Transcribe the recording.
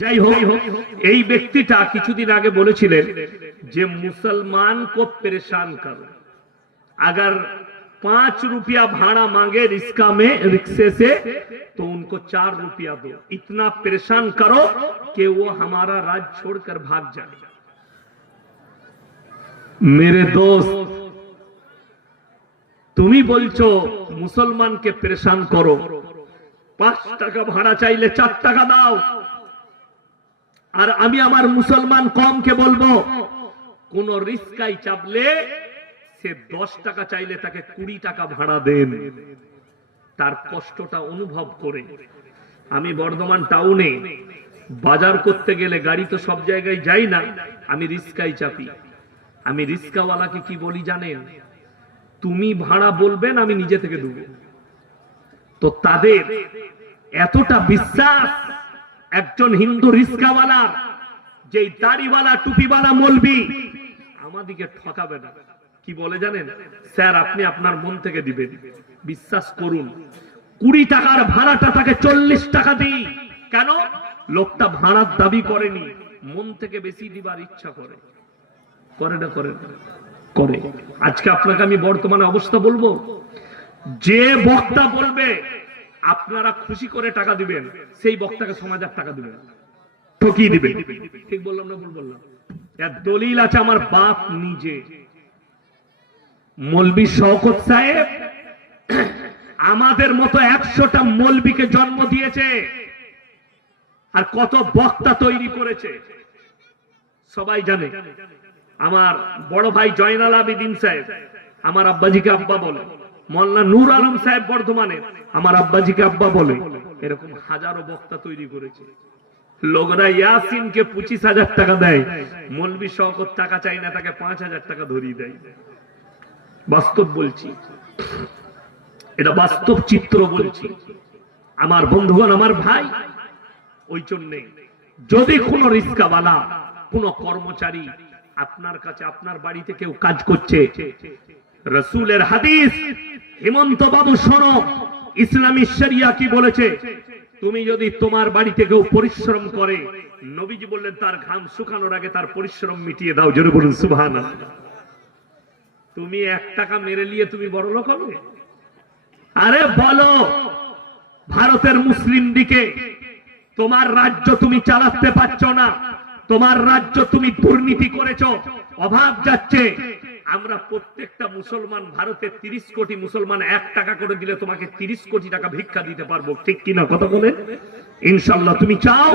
যাই হোক, এই ব্যক্তিটা কিছুদিন আগে বলেছিলেন যে मुसलमान को परेशान करो, अगर 5 रुपया भाड़ा मांगे रिक्शा में रिक्शे से तो उनको 4 रुपया दो, इतना परेशान करो कि वो हमारा राज छोड़कर भाग जाए। मेरे दोस्त, তুমি বলছো মুসলমানকে পরেশান করো, 5 টাকা ভাড়া চাইলে 4 টাকা দাও, আর আমি আমার মুসলমান কমকে বলবো কোন রিস্কায় চাপলে সে 10 টাকা চাইলে তাকে 20 টাকা ভাড়া দেন, তার কষ্টটা অনুভব করে। আমি বর্ধমান টাউনে বাজার করতে গেলে গাড়ি তো সব জায়গায় যাই না, আমি রিস্কায় চাপি। আমি রিস্কাওয়ালাকে কি বলি জানেন? তুমি ভাড়া বলবেন, আমি নিজে থেকে দেব। তো তাদের এতটা বিশ্বাস একজন হিন্দু রিস্কাওয়ালা, যে দাড়িওয়ালা টুপিওয়ালা মৌলবি আমাদেরকে ঠকাবে না। কি বলে জানেন? স্যার আপনি আপনার মন থেকে দিবেন, বিশ্বাস করুন। 20 টাকার ভাড়াটা তাকে 40 টাকা দিই। কেন? লোকটা ভাড়ার দাবি করেনি, মন থেকে বেশি দিবার ইচ্ছা করে। করে না? করে করে। আজকে আপনাকে আমি বর্তমানে অবস্থা বলবো, যে বক্তা বলবে আপনারা খুশি করে টাকা দিবেন, সেই বক্তাকে সমাজ টাকা দিবেন, ঠকিয়ে দিবে। ঠিক বললাম না ভুল বললাম? এর দলিল আছে আমার বাপ নিজে। মৌলবী শওকত সাহেব আমাদের মতো 100টা মৌলবীকে জন্ম দিয়েছে, আর কত বক্তা তৈরি করেছে সবাই জানে। আমার বড় ভাই জয়নাল আবেদিন সাহেব আমার আব্বাজিকে আব্বা বলে, মোল্লা নূর আলম সাহেব বর্ধমানে আমার আব্বাজিকে আব্বা বলে। এরকম হাজারো বক্তা তৈরি করেছে। লোকরা ইয়াসিনকে 25,000 টাকা দেয়, মৌলবী শওকত টাকা চাই না, তাকে 5,000 টাকা ধরিয়ে দেয়। বাস্তব বলছি, এটা বাস্তব চিত্র বলছি আমার বন্ধুগণ, আমার ভাই। ওই জন্যে যদি কোন রিস্কাওয়ালা, কোন কর্মচারী আপনার কাছে, আপনার বাড়িতে কেউ কাজ করছে, রাসূলের হাদিস, হেমন্ত বাবু শোনো, ইসলামী শরিয়া কি বলেছে? তুমি যদি তোমার বাড়িতে কেউ পরিশ্রম করে, নবীজি বললেন তার ঘাম শুকানোর আগে তার পরিশ্রম মিটিয়ে দাও। জোরে বলুন সুবহানাল্লাহ। তুমি 1 টাকা মেরে নিয়ে তুমি বড় লোক হবে? আরে বলো ভারতের মুসলিম দিকে, তোমার রাজ্য তুমি চালাতে পারছো না, তোমার রাজ্য তুমি দুর্নীতি করেছো, অভাব যাচ্ছে। আমরা প্রত্যেকটা মুসলমান, ভারতে 30 কোটি মুসলমান 1 টাকা করে দিলে তোমাকে 30 কোটি টাকা ভিক্ষা দিতে পারবো। ঠিক কিনা কথা বলে? ইনশাআল্লাহ তুমি চাও